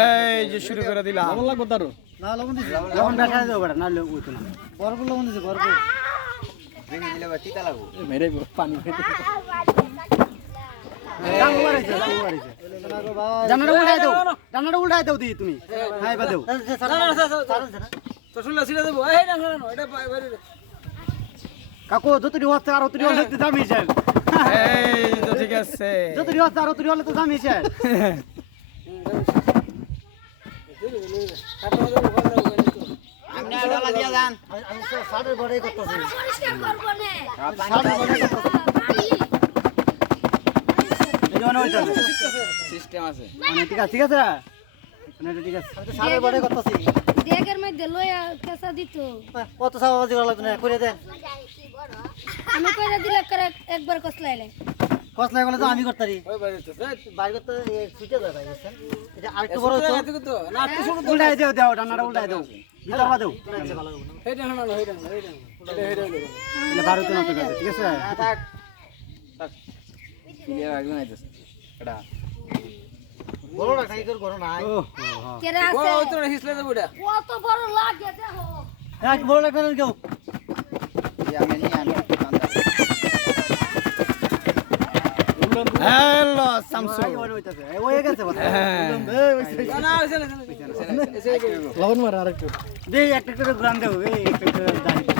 এই যে শুরু করে দিলাম লবণ লাগবে তারও না লবণ দিছি লবণ দেখাই দাও বড় না ওইতো না বরফ লবণ দিছি বরফ ভেঙে দিলে বা তিতা লাগবো মেরে পানি খেতে জানাটা উল্টাই দাও দি তুমি হ্যাঁ বা দাও কাকু যতটি হচ্ছে আর অতটি হলে তো দামি স্যার এই তো ঠিক আছে যতটি হচ্ছে আর অতটি হলে তো দামি স্যার আপনি ডালা দিয়া যান আমি তো সাড়ে বড়াই করতেছি পরিষ্কার করব না সিস্টেম আছে মানে ঠিক আছে মানে ঠিক আছে আমি তো সাড়ে বড়াই করতেছি দেগের মধ্যে লয়া কেসা দিত কত সাবাজি করা লাগতো না করে দেন আমি কইরা দিলে করে একবার কসলাইলে কসলা গেলে তো আমি করতারি বাইরে করতে ছুটে যায় ভাই বুঝছেন এটা আরেকটু বড় হতো না একটু শুরু উল্টাই দাও দাও ডান্নাটা উল্টাই দাও ভিতর বা দাও এইটা না এইটা এটা বারো তো নতো ঠিক আছে থাক ক্লিয়ার আসবে না এটা বড় রাখা কি করব না ও কেরা বড় আছে হইতো না হিসলে দেব এটা কত বড় লাগে দেখো হ্যাঁ বড় রাখা না কেউ আমি নিয়ে আনি হ্যালো শামসু ওই গেছে না লবণ মারা আরেকটু দে একটা করে গ্রাম দেও এই একটা করে দাঁড়িয়ে